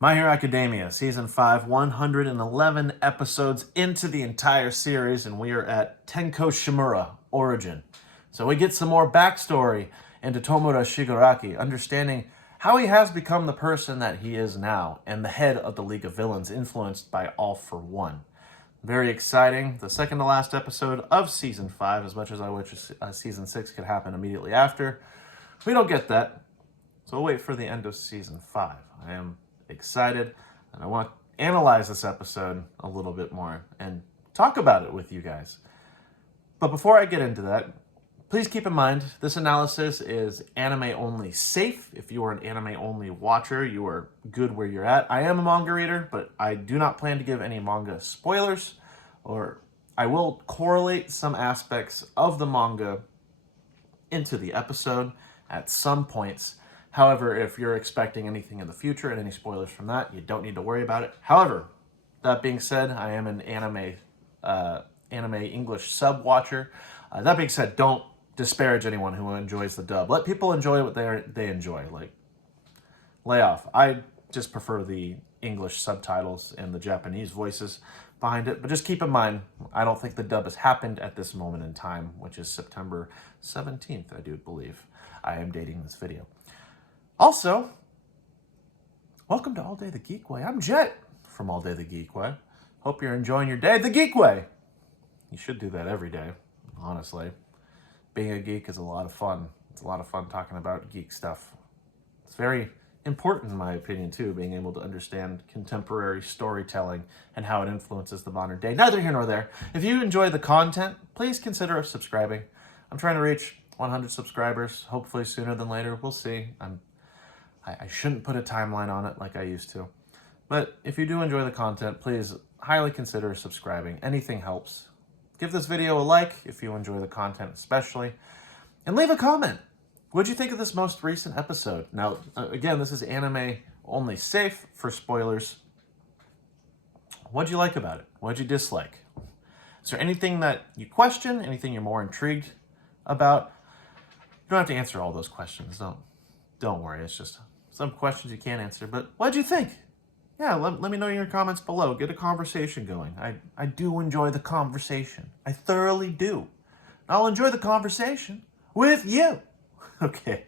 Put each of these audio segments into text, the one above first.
My Hero Academia, Season 5, 111 episodes into the entire series, and we are at Tenko Shimura, Origin. So we get some more backstory into Tomura Shigaraki, understanding how he has become the person that he is now, and the head of the League of Villains, influenced by All for One. Very exciting. The second to last episode of Season 5, as much as I wish Season 6 could happen immediately after. We don't get that, so we'll wait for the end of Season 5. I am excited, and I want to analyze this episode a little bit more and talk about it with you guys. But before I get into that, please keep in mind this analysis is anime only safe. If you are an anime only watcher, you are good where you're at. I am a manga reader, but I do not plan to give any manga spoilers, or I will correlate some aspects of the manga into the episode at some points. However, if you're expecting anything in the future and any spoilers from that, you don't need to worry about it. However, that being said, I am an anime English sub watcher. That being said, don't disparage anyone who enjoys the dub. Let people enjoy what they enjoy. Like, lay off. I just prefer the English subtitles and the Japanese voices behind it. But just keep in mind, I don't think the dub has happened at this moment in time, which is September 17th, I do believe. I am dating this video. Also, welcome to All Day the Geek Way. I'm Jet from All Day the Geek Way. Hope you're enjoying your day the Geek Way. You should do that every day, honestly. Being a geek is a lot of fun. It's a lot of fun talking about geek stuff. It's very important, in my opinion, too, being able to understand contemporary storytelling and how it influences the modern day. Neither here nor there. If you enjoy the content, please consider subscribing. I'm trying to reach 100 subscribers, hopefully sooner than later. We'll see. I shouldn't put a timeline on it like I used to. But if you do enjoy the content, please highly consider subscribing. Anything helps. Give this video a like if you enjoy the content especially. And leave a comment. What'd you think of this most recent episode? Now, again, this is anime only safe for spoilers. What'd you like about it? What'd you dislike? Is there anything that you question? Anything you're more intrigued about? You don't have to answer all those questions. Don't worry. It's just some questions you can't answer. But what'd you think? Yeah, let me know in your comments below. Get a conversation going. I do enjoy the conversation. I thoroughly do. I'll enjoy the conversation with you. Okay,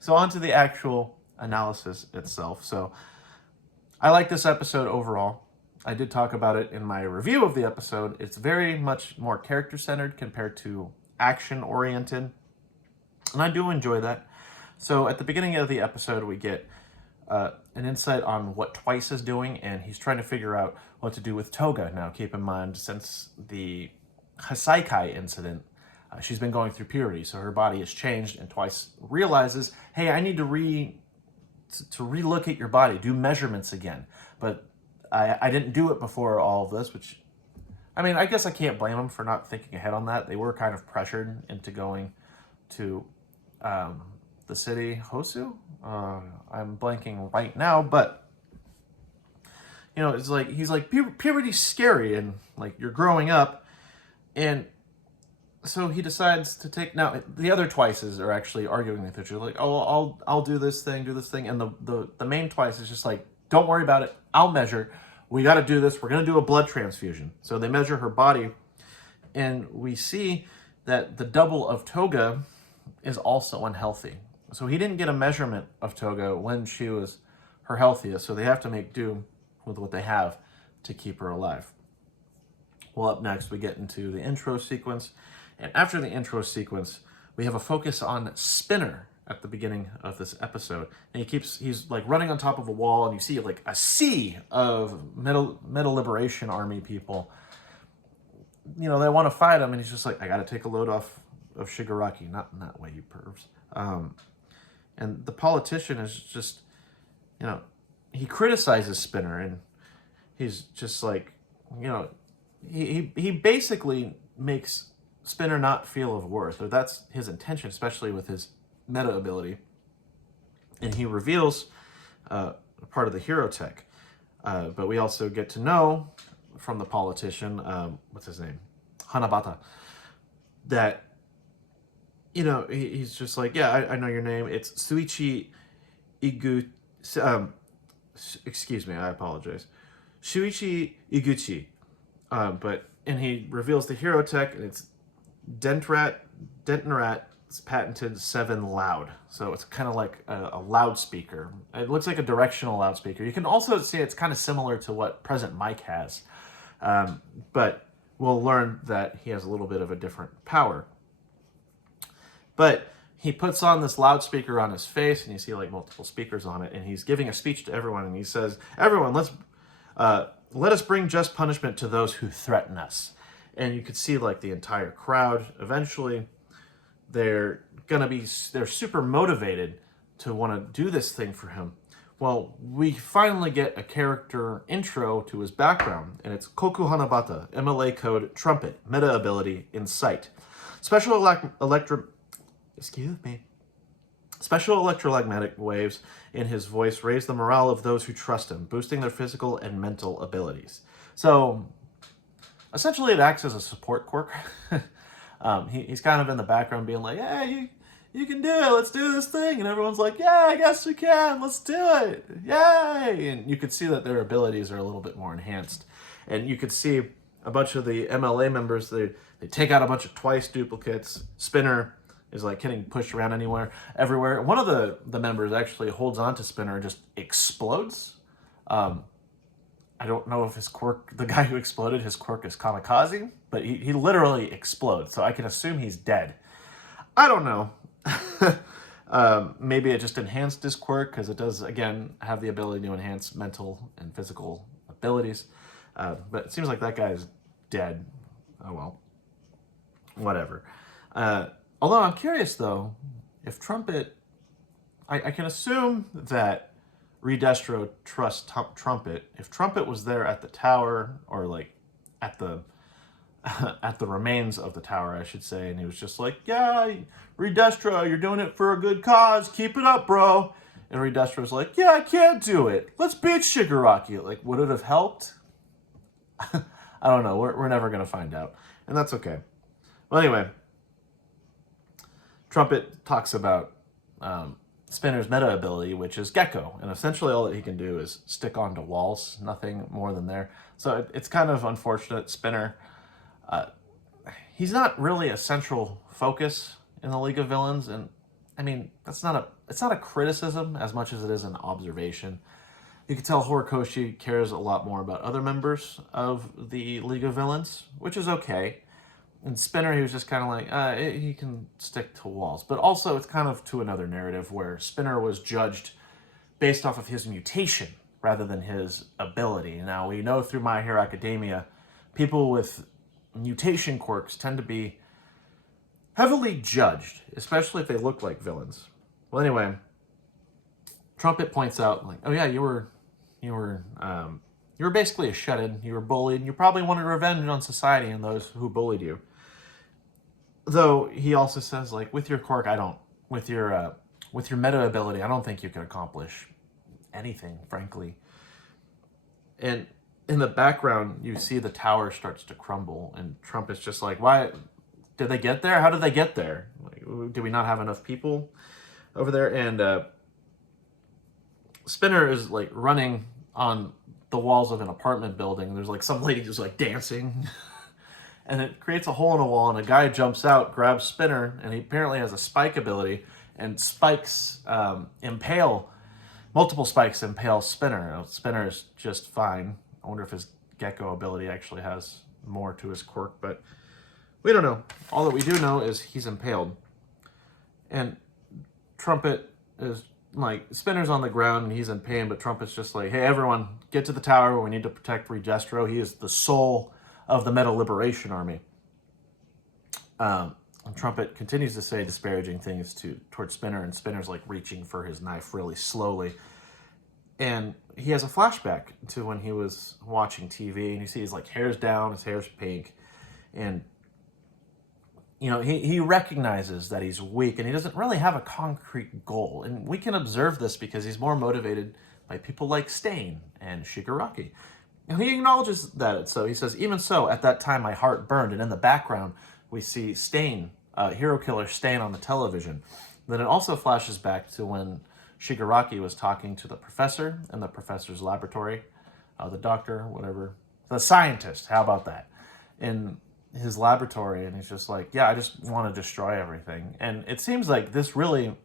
so on to the actual analysis itself. So I like this episode overall. I did talk about it in my review of the episode. It's very much more character-centered compared to action-oriented. And I do enjoy that. So at the beginning of the episode, we get an insight on what Twice is doing, and he's trying to figure out what to do with Toga. Now, keep in mind, since the Hasaikai incident, she's been going through puberty, so her body has changed, and Twice realizes, hey, I need to relook at your body, do measurements again. But I didn't do it before all of this, which, I mean, I guess I can't blame them for not thinking ahead on that. They were kind of pressured into going to the city, Hosu? I'm blanking right now, but, you know, it's like, he's like, puberty's scary, and, like, you're growing up, and so he decides to take, now, the other Twices are actually arguing with each other, like, oh, I'll do this thing, and the main Twice is just like, don't worry about it, I'll measure, we gotta do this, we're gonna do a blood transfusion. So they measure her body, and we see that the double of Toga is also unhealthy. So he didn't get a measurement of Toga when she was her healthiest, so they have to make do with what they have to keep her alive. Well, up next, we get into the intro sequence, and after the intro sequence, we have a focus on Spinner at the beginning of this episode, and he's like running on top of a wall, and you see like a sea of Metal Liberation Army people. You know, they want to fight him, and he's just like, I gotta take a load off of Shigaraki. Not in that way, you pervs. And the politician is just, you know, he criticizes Spinner, and he's just like, you know, he basically makes Spinner not feel of worth, or that's his intention, especially with his meta ability. And he reveals part of the hero tech. But we also get to know from the politician, what's his name? Hanabata, that, you know, he's just like, yeah, I know your name. It's Suichi Igu, excuse me, I apologize. Shuichi Iguchi. And he reveals the hero tech, and it's Dentonrat's patented 7 loud. So it's kind of like a loudspeaker. It looks like a directional loudspeaker. You can also see it's kind of similar to what present Mike has. But we'll learn that he has a little bit of a different power. But he puts on this loudspeaker on his face, and you see like multiple speakers on it, and he's giving a speech to everyone, and he says, "Everyone, let us bring just punishment to those who threaten us." And you could see like the entire crowd. Eventually, they're super motivated to want to do this thing for him. Well, we finally get a character intro to his background, and it's Koku Hanabata, MLA code Trumpet, meta ability Insight. Special electromagnetic waves in his voice raise the morale of those who trust him, boosting their physical and mental abilities. So, essentially, it acts as a support quirk. He's kind of in the background being like, "Hey, you can do it, let's do this thing." And everyone's like, "Yeah, I guess we can, let's do it, yay!" And you could see that their abilities are a little bit more enhanced. And you could see a bunch of the MLA members, they take out a bunch of twice duplicates. Spinner is like getting pushed around everywhere. One of the members actually holds on to Spinner and just explodes. I don't know if his quirk, the guy who exploded, his quirk is kamikaze, but he literally explodes, so I can assume he's dead. I don't know. Maybe it just enhanced his quirk, because it does, again, have the ability to enhance mental and physical abilities. But it seems like that guy is dead. Oh well. Whatever. Although I'm curious, though, if Trumpet... I can assume that Redestro trusts Trumpet. If Trumpet was there at the tower, or like at the at the remains of the tower, I should say, and he was just like, "Yeah, Redestro, you're doing it for a good cause. Keep it up, bro." And Redestro's like, "Yeah, I can't do it. Let's beat Shigaraki." Like, would it have helped? I don't know. We're never going to find out. And that's okay. Well, anyway, Trumpet talks about Spinner's meta ability, which is Gecko, and essentially all that he can do is stick onto walls, nothing more than there. So it's kind of unfortunate. Spinner, he's not really a central focus in the League of Villains, and I mean it's not a criticism as much as it is an observation. You can tell Horikoshi cares a lot more about other members of the League of Villains, which is okay. And Spinner, he was just kind of like, he can stick to walls. But also, it's kind of to another narrative where Spinner was judged based off of his mutation rather than his ability. Now, we know through My Hero Academia, people with mutation quirks tend to be heavily judged, especially if they look like villains. Well, anyway, Trumpet points out, like, "Oh yeah, you were basically a shut-in. You were bullied, and you probably wanted revenge on society and those who bullied you." Though he also says, like, with your quirk, with your meta ability, I don't think you can accomplish anything, frankly. And in the background, you see the tower starts to crumble, and Trumpet's just like, "Why did they get there? How did they get there? Like, do we not have enough people over there?" And Spinner is like running on the walls of an apartment building. There's like some lady just like dancing. And it creates a hole in a wall, and a guy jumps out, grabs Spinner, and he apparently has a spike ability, and spikes multiple spikes impale Spinner. Spinner is just fine. I wonder if his Gecko ability actually has more to his quirk, but we don't know. All that we do know is he's impaled. And Trumpet is like, Spinner's on the ground and he's in pain, but Trumpet's just like, "Hey, everyone, get to the tower. We need to protect Redestro. He is the soul of the Meta Liberation Army." And Trumpet continues to say disparaging things towards Spinner, and Spinner's like reaching for his knife really slowly. And he has a flashback to when he was watching TV, and you see his like hair's down, his hair's pink, and you know, he recognizes that he's weak, and he doesn't really have a concrete goal. And we can observe this because he's more motivated by people like Stain and Shigaraki. And he acknowledges that. So he says, "Even so, at that time my heart burned." And in the background, we see Stain, Hero Killer Stain on the television. Then it also flashes back to when Shigaraki was talking to the professor in the professor's laboratory, the doctor, whatever, the scientist, how about that, in his laboratory, and he's just like, yeah, I just want to destroy everything. And it seems like this really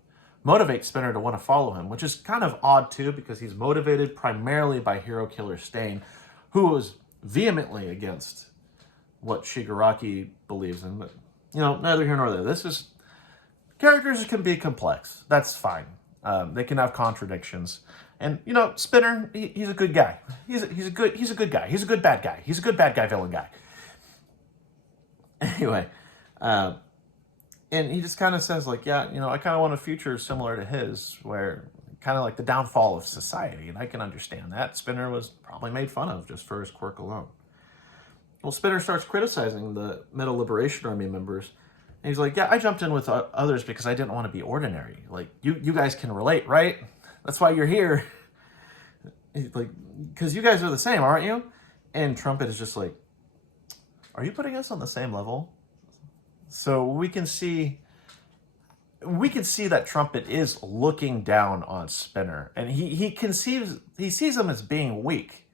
motivates Spinner to want to follow him, which is kind of odd too, because he's motivated primarily by Hero Killer Stain, who was vehemently against what Shigaraki believes in. But, you know, neither here nor there. This is, characters can be complex. That's fine. They can have contradictions. And, you know, Spinner, he's a good guy. He's a good guy. He's a good bad guy. He's a good bad guy, villain guy. Anyway, and he just kind of says, like, yeah, you know, I kind of want a future similar to his, where kind of like the downfall of society, and I can understand that. Spinner was probably made fun of just for his quirk alone. Well, Spinner starts criticizing the Metal Liberation Army members, and he's like, yeah, I jumped in with others because I didn't want to be ordinary. Like, you guys can relate, right? That's why you're here. He's like, because you guys are the same, aren't you? And Trumpet is just like, are you putting us on the same level? So we can see that Trumpet is looking down on Spinner, and he sees him as being weak.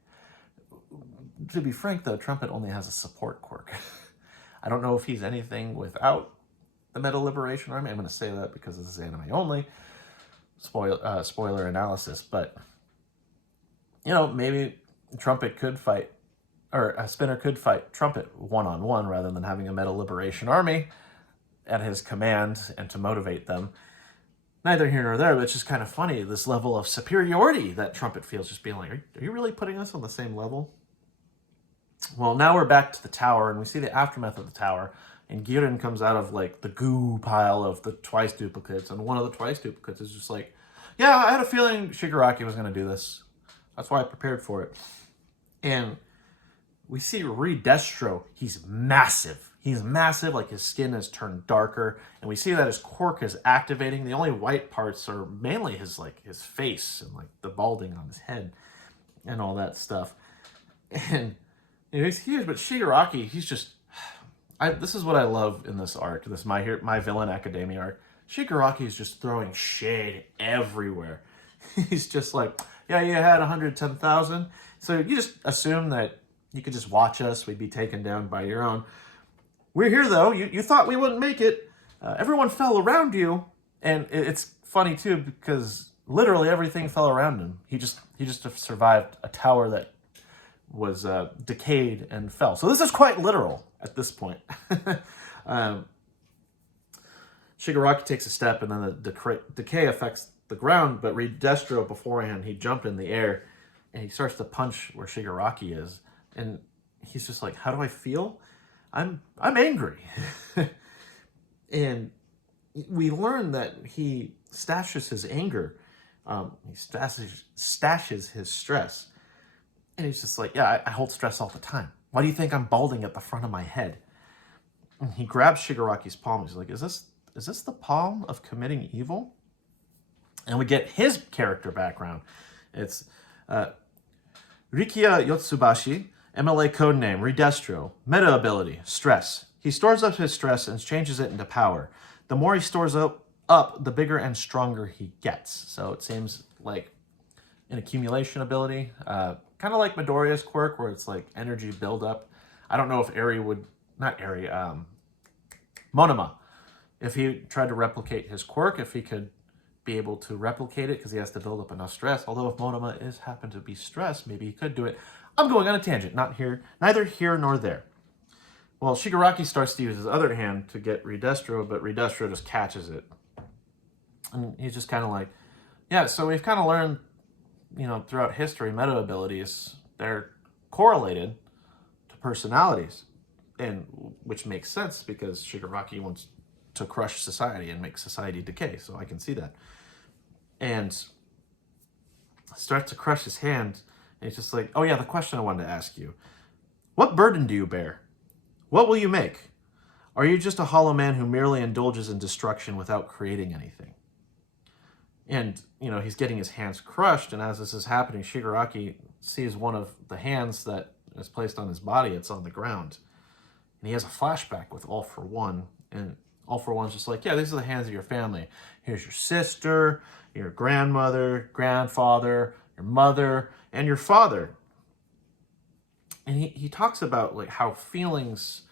To be frank, though, Trumpet only has a support quirk. I don't know if he's anything without the Metal Liberation Army. I'm going to say that because this is anime only. Spoiler analysis, but you know, maybe Trumpet could fight, or Spinner could fight Trumpet one-on-one rather than having a Metal Liberation Army at his command and to motivate them. Neither here nor there, but it's just kind of funny, this level of superiority that Trumpet feels, just being like, are you really putting us on the same level? Well, now we're back to the tower, and we see the aftermath of the tower, and Giren comes out of, like, the goo pile of the Twice duplicates, and one of the Twice duplicates is just like, yeah, I had a feeling Shigaraki was going to do this. That's why I prepared for it. And we see Redestro. He's massive. He's massive, like his skin has turned darker, and we see that his quirk is activating. The only white parts are mainly his face and like the balding on his head and all that stuff. And you know, he's huge, but Shigaraki, he's just, this is what I love in this arc, this My Villain Academia arc. Shigaraki is just throwing shade everywhere. He's just like, yeah, you had 110,000, so you just assume that you could just watch us, we'd be taken down by your own. We're here, though. You thought we wouldn't make it. Everyone fell around you. And it's funny, too, because literally everything fell around him. He just survived a tower that was decayed and fell. So this is quite literal at this point. Shigaraki takes a step, and then the decay affects the ground, but Redestro, beforehand, he jumped in the air, and he starts to punch where Shigaraki is. And he's just like, how do I feel? I'm angry. And we learn that he stashes his anger. He stashes his stress. And he's just like, yeah, I hold stress all the time. Why do you think I'm balding at the front of my head? And he grabs Shigaraki's palm. He's like, is this the palm of committing evil? And we get his character background. It's Rikiya Yotsubashi, MLA codename, Redestro. Meta ability, stress. He stores up his stress and changes it into power. The more he stores up, the bigger and stronger he gets. So it seems like an accumulation ability. Kind of like Midoriya's quirk, where it's like energy buildup. I don't know if Monoma, if he tried to replicate his quirk, if he could be able to replicate it, because he has to build up enough stress. Although if Monoma happened to be stressed, maybe he could do it. I'm going on a tangent, neither here nor there. Well, Shigaraki starts to use his other hand to get Redestro, but Redestro just catches it. And he's just kind of like, yeah, so we've kind of learned, you know, throughout history, meta abilities, they're correlated to personalities, and which makes sense because Shigaraki wants to crush society and make society decay, so I can see that. And starts to crush his hand, and he's just like, oh yeah, the question I wanted to ask you. What burden do you bear? What will you make? Are you just a hollow man who merely indulges in destruction without creating anything? And, you know, he's getting his hands crushed, and as this is happening, Shigaraki sees one of the hands that is placed on his body. It's on the ground. And he has a flashback with All For One, and All For One's just like, yeah, these are the hands of your family. Here's your sister, your grandmother, grandfather, your mother, and your father. And he talks about like how feelings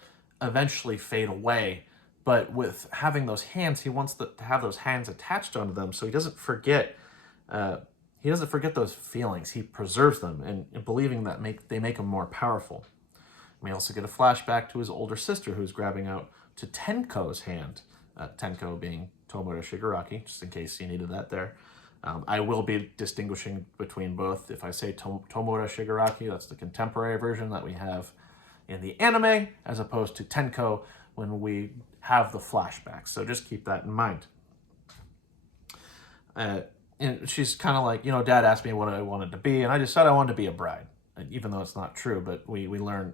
eventually fade away, but with having those hands, he wants to have those hands attached onto them so he doesn't forget. He doesn't forget those feelings. He preserves them, and believing that they make him more powerful. We also get a flashback to his older sister who's grabbing out to Tenko's hand. Tenko being Tomura Shigaraki, just in case you needed that there. I will be distinguishing between both. If I say Tomura Shigaraki, that's the contemporary version that we have in the anime, as opposed to Tenko when we have the flashbacks. So just keep that in mind. And she's kind of like, Dad asked me what I wanted to be, and I just said I wanted to be a bride, even though it's not true. But we learn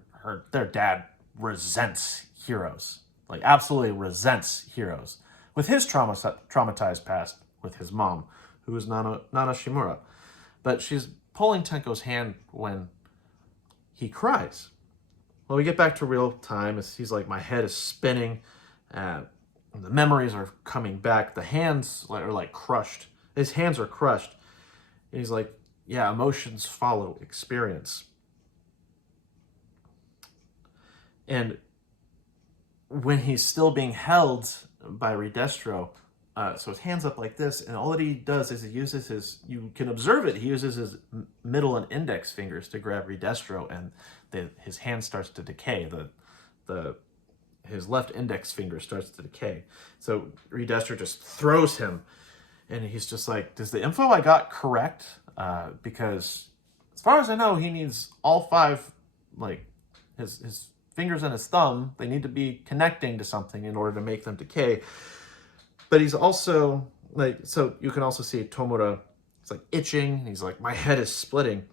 their dad resents heroes, like absolutely resents heroes, with his traumatized past with his mom, who is Nana Shimura. But she's pulling Tenko's hand when he cries. Well, we get back to real time. He's like, my head is spinning. The memories are coming back. The hands are like crushed. His hands are crushed. And he's like, yeah, emotions follow experience. And when he's still being held by Ridestro, so his hand's up like this, and all that he does is he uses you can observe it, he uses his middle and index fingers to grab Ridestro, and his hand starts to decay. His left index finger starts to decay. So Ridestro just throws him, and he's just like, does the info I got correct? Because as far as I know, he needs all five, like his fingers and his thumb, they need to be connecting to something in order to make them decay. But he's also like, so you can also see Tomura, it's like itching. He's like, my head is splitting.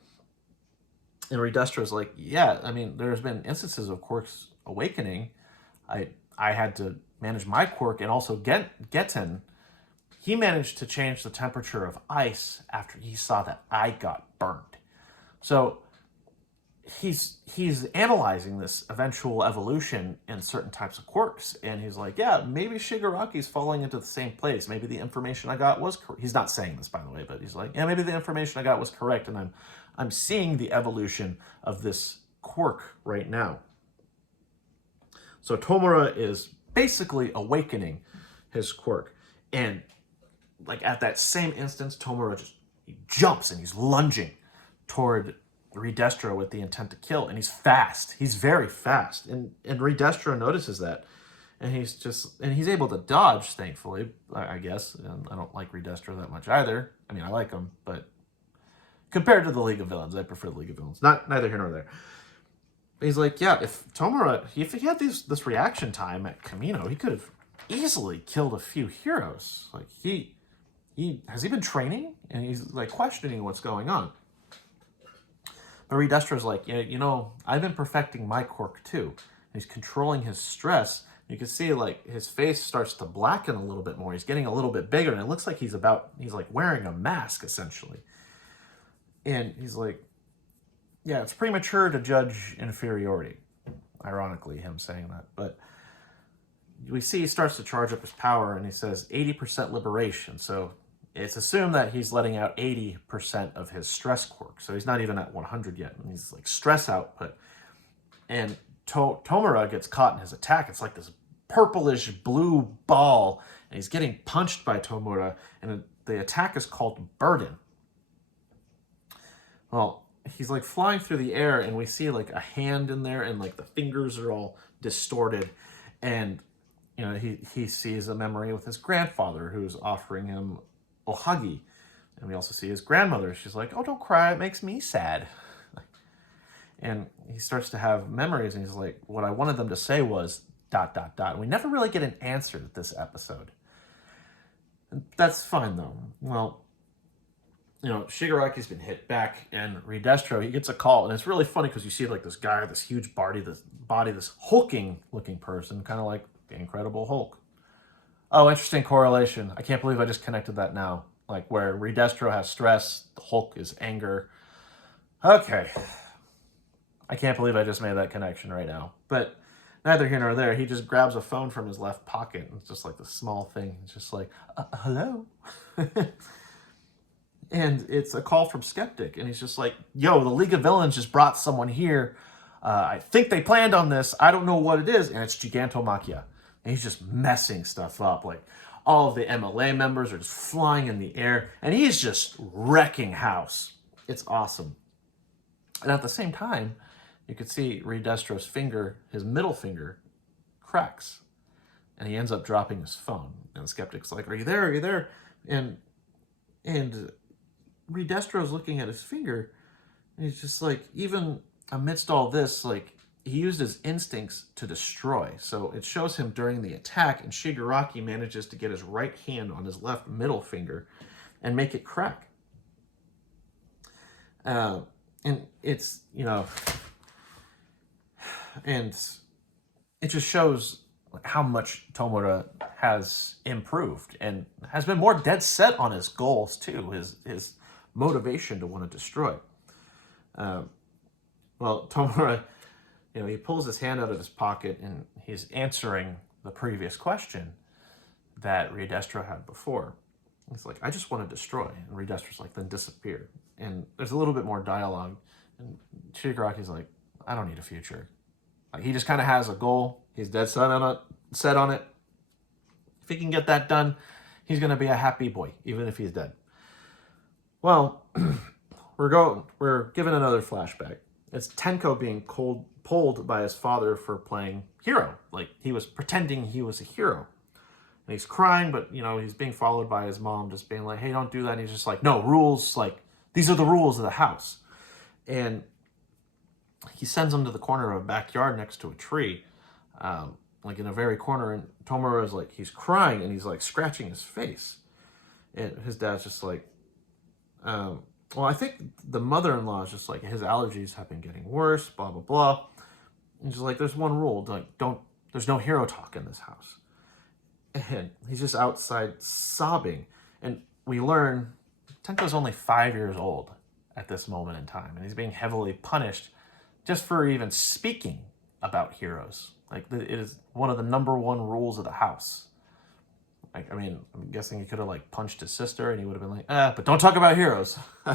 And Ridestro's like, yeah, I mean, there's been instances of quirks awakening. I had to manage my quirk, and also Getten, he managed to change the temperature of ice after he saw that I got burned. So he's analyzing this eventual evolution in certain types of quirks, and he's like, yeah, maybe Shigaraki's falling into the same place. Maybe the information I got was correct. He's not saying this, by the way, but he's like, yeah, maybe the information I got was correct, and I'm seeing the evolution of this quirk right now. So Tomura is basically awakening his quirk, and like at that same instance, Tomura he jumps and he's lunging toward Ridestro with the intent to kill, and he's fast. He's very fast, and Ridestro notices that, and he's able to dodge, thankfully, I guess. And I don't like Ridestro that much either. I mean, I like him, but compared to the League of Villains, I prefer the League of Villains. Neither here nor there. He's like, yeah, if he had this reaction time at Kamino, he could have easily killed a few heroes. Like has he been training? And he's like questioning what's going on. But Ridestro's like, yeah, I've been perfecting my quirk too. And he's controlling his stress. You can see like his face starts to blacken a little bit more. He's getting a little bit bigger, and it looks like he's like wearing a mask essentially. And he's like, yeah, it's premature to judge inferiority. Ironically, him saying that. But we see he starts to charge up his power, and he says 80% liberation. So it's assumed that he's letting out 80% of his stress quirk. So he's not even at 100 yet. And he's like stress output. And Tomura gets caught in his attack. It's like this purplish blue ball, and he's getting punched by Tomura. And the attack is called Burden. Well, he's like flying through the air, and we see like a hand in there, and like the fingers are all distorted. And he sees a memory with his grandfather, who's offering him ohagi. And we also see his grandmother. She's like, oh, don't cry, it makes me sad. And he starts to have memories, and he's like, what I wanted them to say was ... We never really get an answer to this episode. And that's fine though. Well, Shigaraki's been hit back, and Ridestro, he gets a call, and it's really funny because you see like this guy, this huge body, this hulking looking person, kind of like the Incredible Hulk. Oh, interesting correlation. I can't believe I just connected that now. Like where Ridestro has stress, the Hulk is anger. Okay. I can't believe I just made that connection right now. But neither here nor there. He just grabs a phone from his left pocket, and it's just like this small thing. It's just like, hello? And it's a call from Skeptic, and he's just like, yo, the League of Villains just brought someone here. I think they planned on this. I don't know what it is. And it's Gigantomachia. And he's just messing stuff up. Like, all of the MLA members are just flying in the air, and he's just wrecking house. It's awesome. And at the same time, you could see Redestro's finger, his middle finger, cracks. And he ends up dropping his phone. And the Skeptic's like, are you there? Are you there? And Redestro's looking at his finger, and he's just like, even amidst all this, like, he used his instincts to destroy. So it shows him during the attack, and Shigaraki manages to get his right hand on his left middle finger and make it crack. And it's, and it just shows how much Tomura has improved and has been more dead set on his goals too, his motivation to want to destroy. Well, Tomura, he pulls his hand out of his pocket and he's answering the previous question that Redestro had before. He's like, I just want to destroy. And Redestro's like, then disappear. And there's a little bit more dialogue. And Shigaraki's like, I don't need a future. Like, he just kind of has a goal. He's dead set on it. If he can get that done, he's going to be a happy boy, even if he's dead. Well, we're given another flashback. It's Tenko being pulled by his father for playing hero. Like, he was pretending he was a hero. And he's crying, but, he's being followed by his mom just being like, hey, don't do that. And he's just like, no, rules, like, these are the rules of the house. And he sends him to the corner of a backyard next to a tree, like in a very corner. And Tomura is like, he's crying and he's like scratching his face. And his dad's just like, well, I think the mother-in-law is just like, his allergies have been getting worse, blah, blah, blah. And she's like, there's one rule, like, there's no hero talk in this house. And he's just outside sobbing. And we learn Tenko's only 5 years old at this moment in time. And he's being heavily punished just for even speaking about heroes. Like, it is one of the number one rules of the house. Like, I'm guessing he could have, like, punched his sister and he would have been like, but don't talk about heroes. I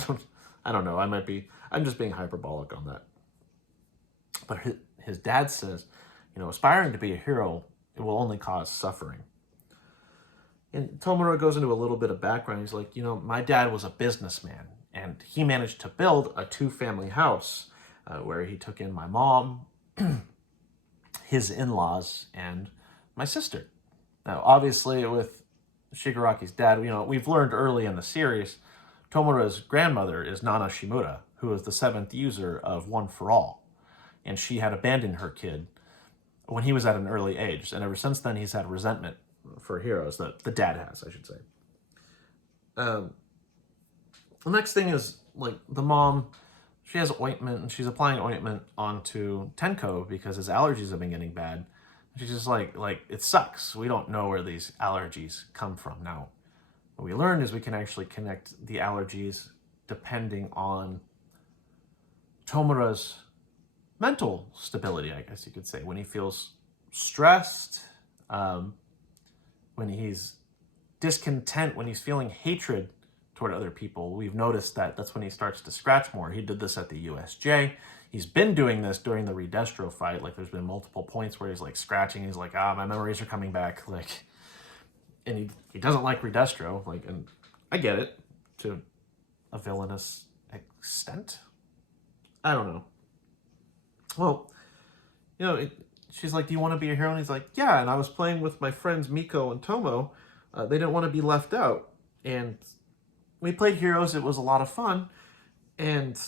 don't know. I'm just being hyperbolic on that. But his dad says, aspiring to be a hero, it will only cause suffering. And Tomura goes into a little bit of background. He's like, my dad was a businessman, and he managed to build a 2-family house where he took in my mom, his in-laws, and my sister. Now, obviously, with Shigaraki's dad, we've learned early in the series, Tomura's grandmother is Nana Shimura, who is the 7th user of One for All. And she had abandoned her kid when he was at an early age. And ever since then, he's had resentment for heroes, that the dad has, I should say. The next thing is, like, the mom, she has ointment, and she's applying ointment onto Tenko because his allergies have been getting bad. She's just like, it sucks. We don't know where these allergies come from. Now, what we learned is we can actually connect the allergies depending on Tomura's mental stability, I guess you could say. When he feels stressed, when he's discontent, when he's feeling hatred toward other people, we've noticed that that's when he starts to scratch more. He did this at the USJ. He's been doing this during the Redestro fight. Like, there's been multiple points where he's like scratching. He's like, my memories are coming back. Like, and he doesn't like Redestro. Like, and I get it to a villainous extent. I don't know. Well, she's like, do you want to be a hero? And he's like, yeah. And I was playing with my friends Miko and Tomo. They didn't want to be left out. And we played heroes. It was a lot of fun. And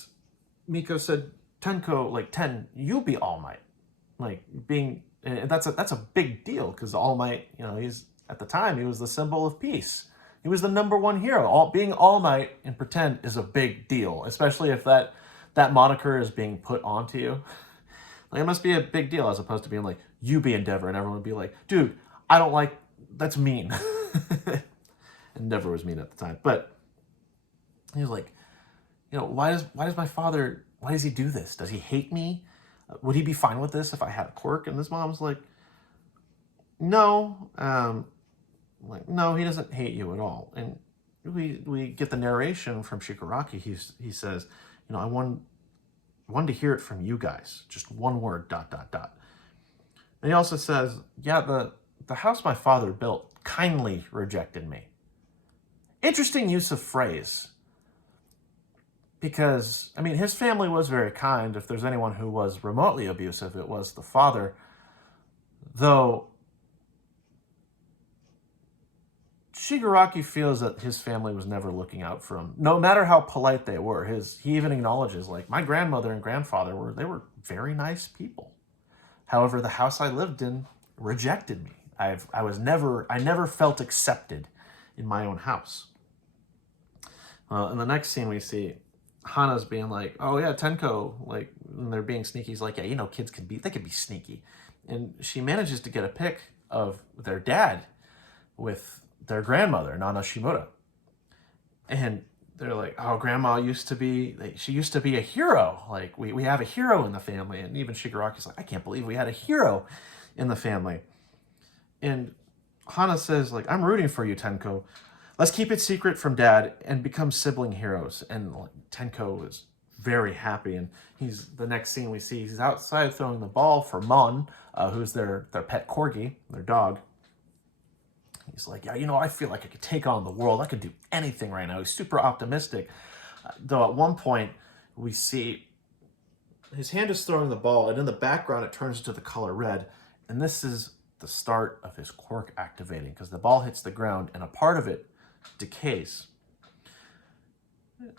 Miko said, Tenko, like, you be All Might. Like, and that's a big deal, because All Might, he's, at the time, he was the symbol of peace. He was the number one hero. Being All Might in pretend is a big deal, especially if that moniker is being put onto you. Like, it must be a big deal, as opposed to being like, you be Endeavor, and everyone would be like, dude, I don't like, that's mean. Endeavor was mean at the time. But he was like, why does my father, why does he do this? Does he hate me? Would he be fine with this if I had a quirk? And his mom's like, no, no, he doesn't hate you at all. And we get the narration from Shigaraki. He says, I wanted to hear it from you guys. Just one word, ... And he also says, yeah, the house my father built kindly rejected me. Interesting use of phrase. Because, his family was very kind. If there's anyone who was remotely abusive, it was the father. Though Shigaraki feels that his family was never looking out for him, no matter how polite they were. He even acknowledges, like, my grandmother and grandfather were very nice people. However, the house I lived in rejected me. I never felt accepted in my own house. In the next scene we see Hana's being like, oh yeah, Tenko, like, when they're being sneaky, he's like, yeah, kids could be sneaky. And she manages to get a pic of their dad with their grandmother, Nana Shimura. And they're like, oh, grandma she used to be a hero. Like, we have a hero in the family. And even Shigaraki's like, I can't believe we had a hero in the family. And Hana says, like, I'm rooting for you, Tenko. Let's keep it secret from Dad and become sibling heroes. And Tenko is very happy. And the next scene we see, he's outside throwing the ball for Mon, who's their pet corgi, their dog. He's like, yeah, I feel like I could take on the world. I could do anything right now. He's super optimistic. Though at one point, we see his hand is throwing the ball, and in the background, it turns into the color red. And this is the start of his quirk activating, because the ball hits the ground, and a part of it decays.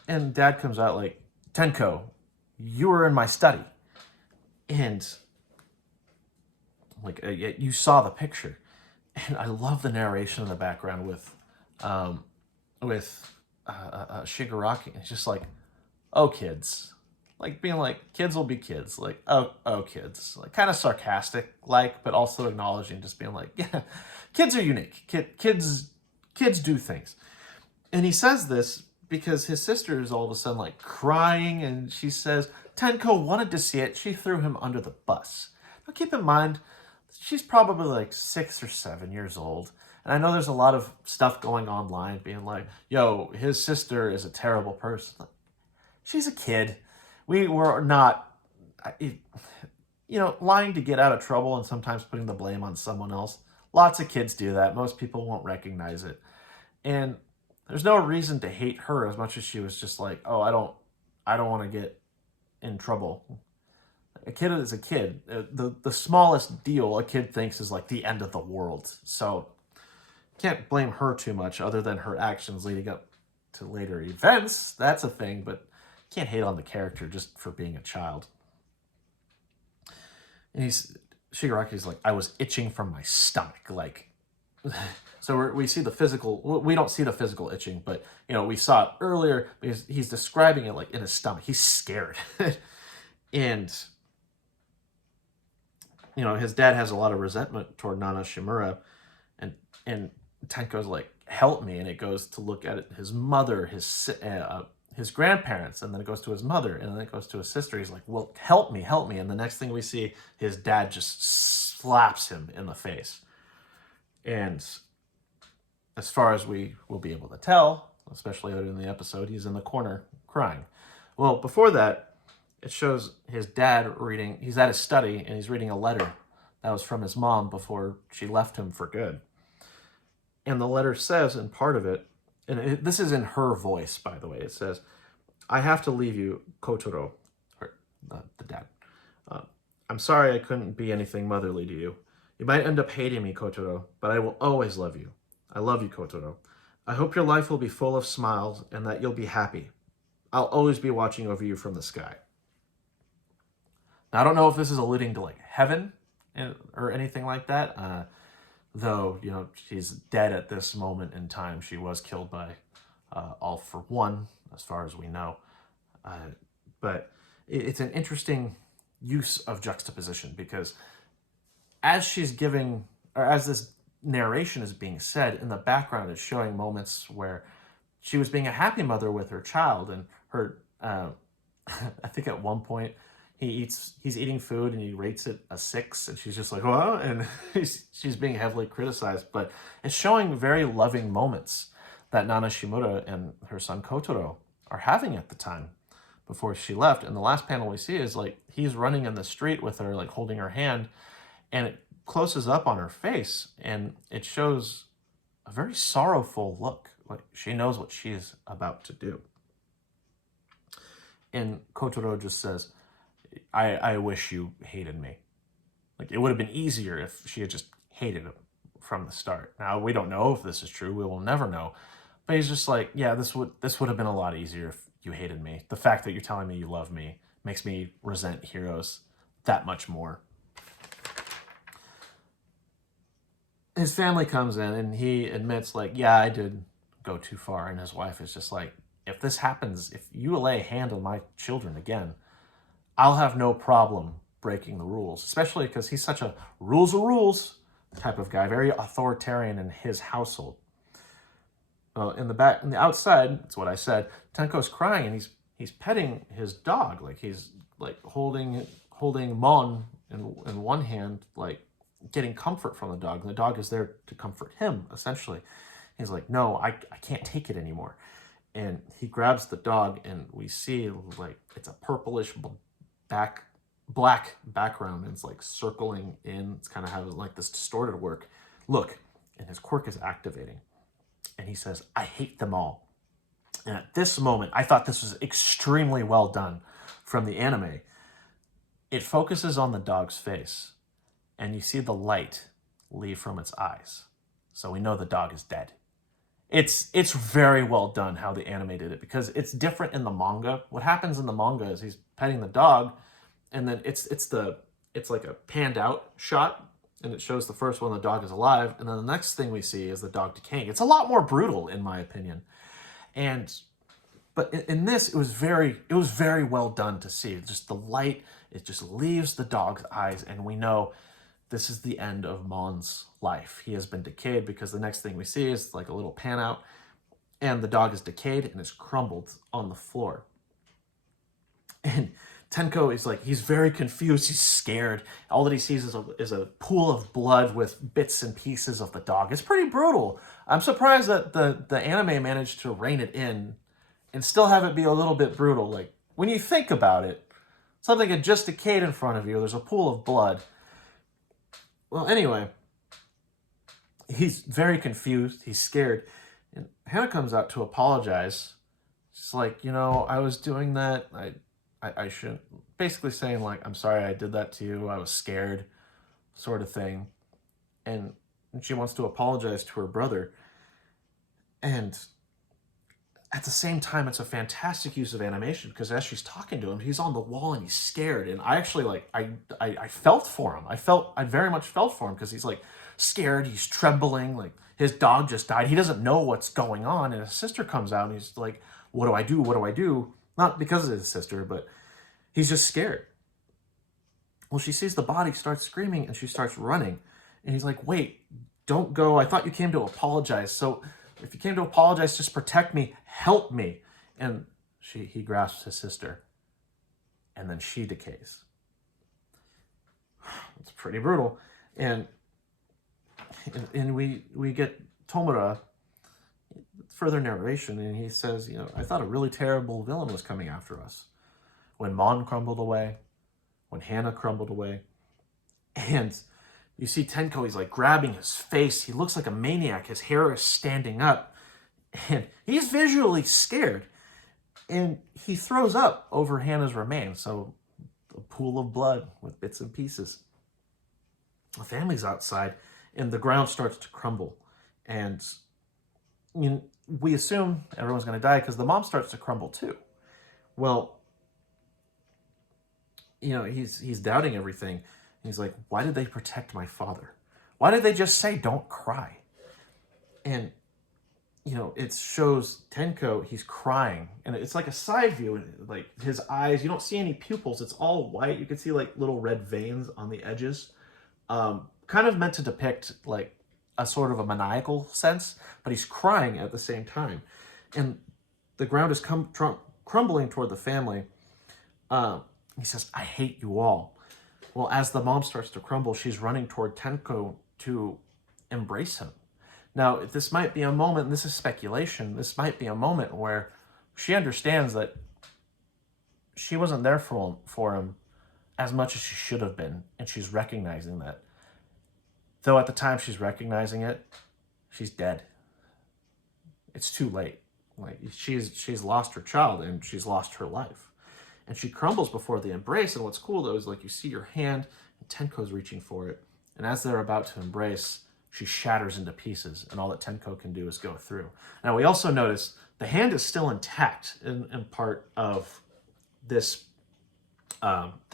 And Dad comes out like, Tenko, you were in my study. And, like, you saw the picture. And I love the narration in the background with Shigaraki. It's just like, oh, kids. Like, being like, kids will be kids. Like, oh, kids. Like, kind of sarcastic, but also acknowledging, just being like, yeah, kids are unique. Kids do things. And he says this because his sister is all of a sudden, like, crying, and she says, Tenko wanted to see it. She threw him under the bus. Now, keep in mind, she's probably like 6 or 7 years old. And I know there's a lot of stuff going online being like, yo, his sister is a terrible person. She's a kid. We were not, lying to get out of trouble and sometimes putting the blame on someone else. Lots of kids do that. Most people won't recognize it. And there's no reason to hate her as much as she was just like, oh, I don't want to get in trouble. A kid is a kid. The smallest deal a kid thinks is like the end of the world. So can't blame her too much other than her actions leading up to later events. That's a thing, but can't hate on the character just for being a child. And Shigaraki's like, I was itching from my stomach. Like, so we see the physical, we don't see the physical itching, but, we saw it earlier because he's describing it like in his stomach. He's scared. And his dad has a lot of resentment toward Nana Shimura, and Tenko's like, help me, and it goes to look at his mother, his grandparents, and then it goes to his mother, and then it goes to his sister. He's like, well, help me, and the next thing we see, his dad just slaps him in the face. And as far as we will be able to tell, especially later in the episode, he's in the corner crying. Well, before that, it shows his dad reading, he's at his study, and he's reading a letter that was from his mom before she left him for good. And the letter says, in part of it, and this is in her voice, by the way, it says, I have to leave you, Kotaro, or the dad. I'm sorry I couldn't be anything motherly to you. You might end up hating me, Kotaro, but I will always love you. I love you, Kotaro. I hope your life will be full of smiles and that you'll be happy. I'll always be watching over you from the sky. Now, I don't know if this is alluding to like heaven or anything like that, though, she's dead at this moment in time. She was killed by All for One, as far as we know. But it's an interesting use of juxtaposition, because as she's giving, or as this narration is being said, in the background it's showing moments where she was being a happy mother with her child, and her, I think at one point, he's eating food and he rates it a 6, and she's just like, what? And she's being heavily criticized, but it's showing very loving moments that Nana Shimura and her son Kotaro are having at the time before she left. And the last panel we see is like he's running in the street with her, like holding her hand, and it closes up on her face and it shows a very sorrowful look. Like she knows what she's about to do. And Kotaro just says, I wish you hated me. Like it would have been easier if she had just hated him from the start. Now we don't know if this is true. We will never know. But he's just like, yeah, this would have been a lot easier if you hated me. The fact that you're telling me you love me makes me resent heroes that much more. His family comes in and he admits, like, yeah, I did go too far. And his wife is just like, if this happens, if you lay a hand on my children again, I'll have no problem breaking the rules, especially because he's such a rules are rules type of guy, very authoritarian in his household. Well, in the outside, that's what I said. Tenko's crying and he's petting his dog, like he's like holding Mon in one hand, like getting comfort from the dog. And the dog is there to comfort him, essentially. He's like, no, I can't take it anymore. And he grabs the dog, and we see like it's a purplish black background, and it's like circling in. It's kind of having like this distorted look, and his quirk is activating. And he says, I hate them all. And at this moment, I thought this was extremely well done from the anime. It focuses on the dog's face, and you see the light leave from its eyes. So we know the dog is dead. It's very well done how the anime did it, because it's different in the manga. What happens in the manga is he's petting the dog, and then it's like a panned out shot, and it shows the first one the dog is alive, and then the next thing we see is the dog decaying. It's a lot more brutal, in my opinion. But in this, it was very well done to see. Just the light, it just leaves the dog's eyes, and we know this is the end of Mon's life. He has been decayed, because the next thing we see is like a little pan out, and the dog is decayed and is crumbled on the floor. And Tenko is like, he's very confused, he's scared. All that he sees is a pool of blood with bits and pieces of the dog. It's pretty brutal. I'm surprised that the anime managed to rein it in and still have it be a little bit brutal. Like, when you think about it, something had just decayed in front of you, there's a pool of blood. Well, anyway, he's very confused, he's scared, and Hannah comes out to apologize. She's like, I was doing that, I shouldn't, basically saying like, I'm sorry I did that to you, I was scared, sort of thing. And she wants to apologize to her brother. And at the same time, it's a fantastic use of animation, because as she's talking to him, he's on the wall and he's scared. And I actually I felt for him. I very much felt for him, because he's like scared, he's trembling, like his dog just died. He doesn't know what's going on. And his sister comes out and he's like, what do I do? What do I do? Not because of his sister, but he's just scared. Well, she sees the body, starts screaming, and she starts running. And he's like, wait, don't go. I thought you came to apologize. So if you came to apologize, just protect me, help me. And he grasps his sister, and then she decays. It's pretty brutal. And we get Tomura, further narration, and he says, I thought a really terrible villain was coming after us. When Mon crumbled away, when Hannah crumbled away, and you see Tenko, he's like grabbing his face. He looks like a maniac. His hair is standing up, and he's visually scared. And he throws up over Hannah's remains, so a pool of blood with bits and pieces. The family's outside, and the ground starts to crumble. And we assume everyone's going to die, because the mom starts to crumble too. Well, he's doubting everything. He's like, why did they protect my father? Why did they just say, don't cry? And, it shows Tenko, he's crying. And it's like a side view. Like his eyes, you don't see any pupils. It's all white. You can see like little red veins on the edges. Kind of meant to depict like a sort of a maniacal sense, but he's crying at the same time. And the ground is crumbling toward the family. He says, I hate you all. Well, as the mom starts to crumble, she's running toward Tenko to embrace him. Now, this might be a moment, and this is speculation, this might be a moment where she understands that she wasn't there for him as much as she should have been, and she's recognizing that. Though at the time she's recognizing it, she's dead. It's too late. Like she's lost her child and she's lost her life. And she crumbles before the embrace. And what's cool though is like you see your hand and Tenko's reaching for it. And as they're about to embrace, she shatters into pieces, and all that Tenko can do is go through. Now we also notice the hand is still intact in part of this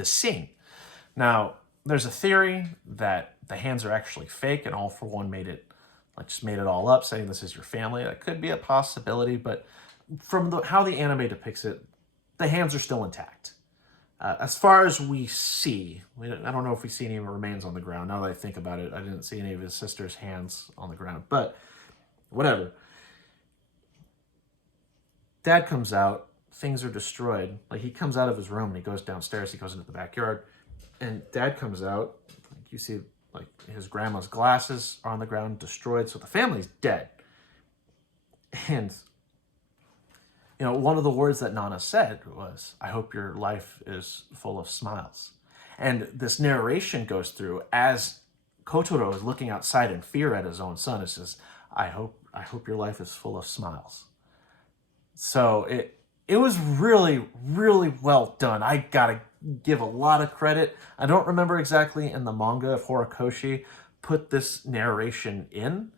scene. Now, there's a theory that the hands are actually fake, and All For One made it all up, saying this is your family. That could be a possibility, but from how the anime depicts it, the hands are still intact. As far as we see, I don't know if we see any remains on the ground. Now that I think about it, I didn't see any of his sister's hands on the ground, but whatever. Dad comes out, things are destroyed. Like, he comes out of his room and he goes downstairs, he goes into the backyard, and Dad comes out. You see, like, his grandma's glasses are on the ground, destroyed, so the family's dead. And, you know, one of the words that Nana said was, "I hope your life is full of smiles." And this narration goes through as Kotaro is looking outside in fear at his own son. It says, I hope your life is full of smiles." So it was really, really well done. I gotta give a lot of credit. I don't remember exactly in the manga if Horikoshi put this narration in,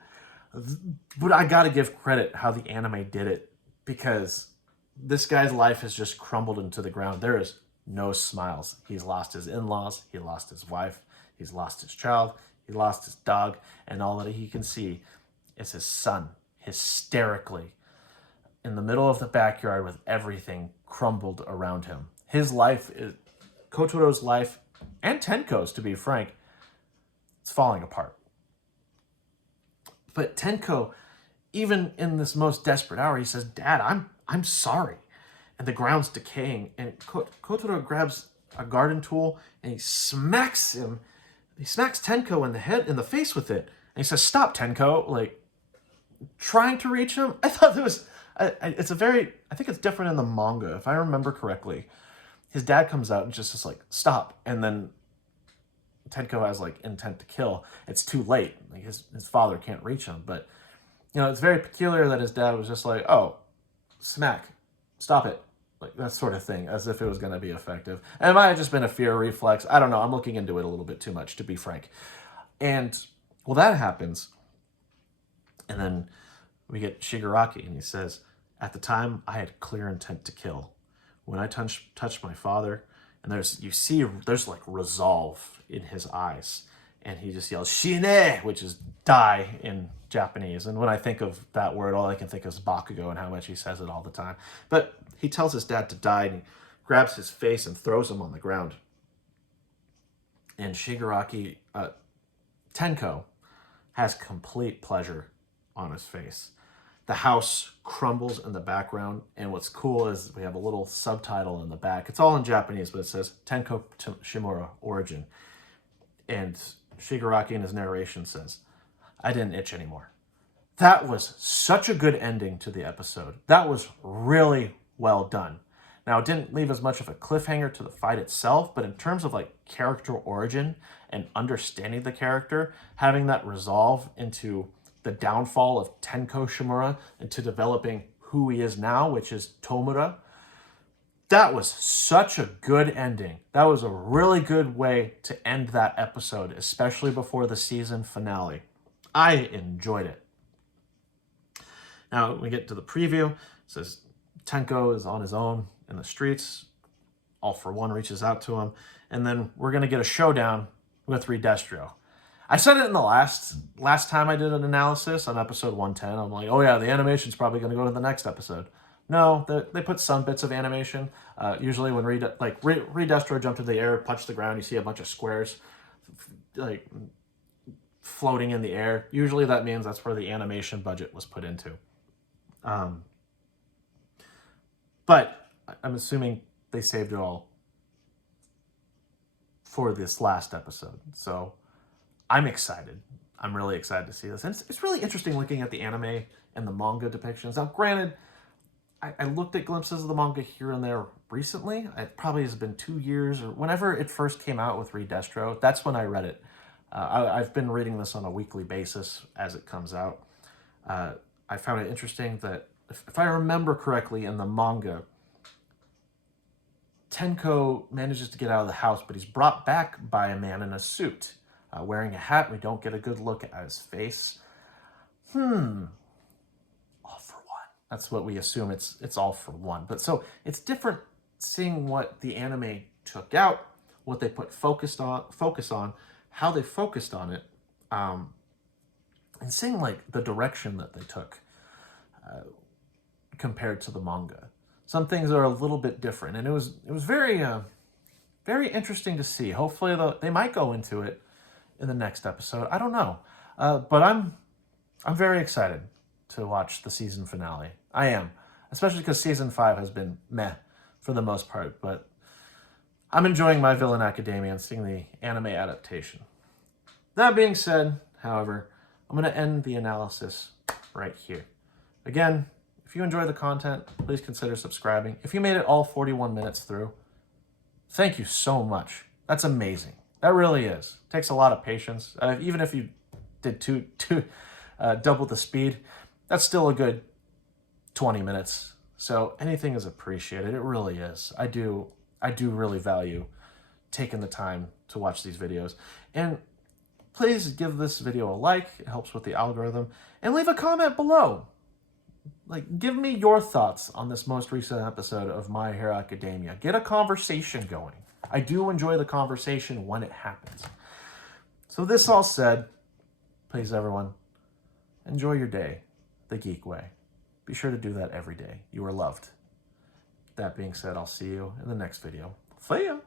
but I gotta give credit how the anime did it, because this guy's life has just crumbled into the ground. There is no smiles. He's lost his in-laws, he lost his wife, he's lost his child, he lost his dog, and all that he can see is his son, hysterically, in the middle of the backyard with everything crumbled around him. His life, Kotaro's life, and Tenko's, to be frank, it's falling apart. But Tenko, even in this most desperate hour, he says, "Dad, I'm sorry." And the ground's decaying, and Kotaro grabs a garden tool and he smacks him. He smacks Tenko in the face with it. And he says, "Stop, Tenko," like trying to reach him. I thought it was I think it's different in the manga, if I remember correctly. His dad comes out and just is like, "Stop," and then Tenko has like intent to kill. It's too late. Like his father can't reach him. But you know, it's very peculiar that his dad was just like, "Oh, smack, stop it," like that sort of thing, as if it was going to be effective. And it might have just been a fear reflex. I don't know. I'm looking into it a little bit too much, to be frank. And well, that happens, and then we get Shigaraki, and he says, "At the time, I had clear intent to kill. When I touched my father," and there's like resolve in his eyes, and he just yells "Shine," which is die in Japanese. And when I think of that word, all I can think of is Bakugo and how much he says it all the time. But he tells his dad to die, and he grabs his face and throws him on the ground. And Shigaraki, Tenko, has complete pleasure on his face. The house crumbles in the background, and what's cool is we have a little subtitle in the back. It's all in Japanese, but it says Tenko Shimura Origin. And Shigaraki in his narration says, "I didn't itch anymore." That was such a good ending to the episode. That was really well done. Now, it didn't leave as much of a cliffhanger to the fight itself, but in terms of like character origin and understanding the character, having that resolve into the downfall of Tenko Shimura into developing who he is now, which is Tomura, that was such a good ending. That was a really good way to end that episode, especially before the season finale. I enjoyed it. Now we get to the preview. It says Tenko is on his own in the streets. All For One reaches out to him. And then we're going to get a showdown with Redestro. I said it in the last time I did an analysis on episode 110. I'm like, oh yeah, the animation's probably going to go to the next episode. No, they put some bits of animation. Usually when Redestro jumped into the air, punched the ground, you see a bunch of squares like floating in the air. Usually that means that's where the animation budget was put into. But I'm assuming they saved it all for this last episode. So I'm excited. I'm really excited to see this. And it's really interesting looking at the anime and the manga depictions. Now, granted, I looked at glimpses of the manga here and there recently. It probably has been 2 years, or whenever it first came out with Read Destro. That's when I read it. I've been reading this on a weekly basis as it comes out. I found it interesting that, if I remember correctly, in the manga, Tenko manages to get out of the house, but he's brought back by a man in a suit, wearing a hat. We don't get a good look at his face. All for one. That's what we assume. It's all for one. But so it's different seeing what the anime took out, what they put focus on, how they focused on it, and seeing like the direction that they took compared to the manga. Some things are a little bit different, and it was very very interesting to see. Hopefully they might go into it in the next episode. I don't know, but I'm very excited to watch the season finale. I am, especially because season 5 has been meh for the most part, but I'm enjoying My Villain Academia and seeing the anime adaptation. That being said, however, I'm going to end the analysis right here. Again, if you enjoy the content, please consider subscribing. If you made it all 41 minutes through, thank you so much. That's amazing. That really is. It takes a lot of patience. Even if you did double the speed, that's still a good 20 minutes. So anything is appreciated. It really is. I do really value taking the time to watch these videos. And please give this video a like. It helps with the algorithm. And leave a comment below. Like, give me your thoughts on this most recent episode of My Hero Academia. Get a conversation going. I do enjoy the conversation when it happens. So this all said, please everyone, enjoy your day the geek way. Be sure to do that every day. You are loved. That being said, I'll see you in the next video. See ya!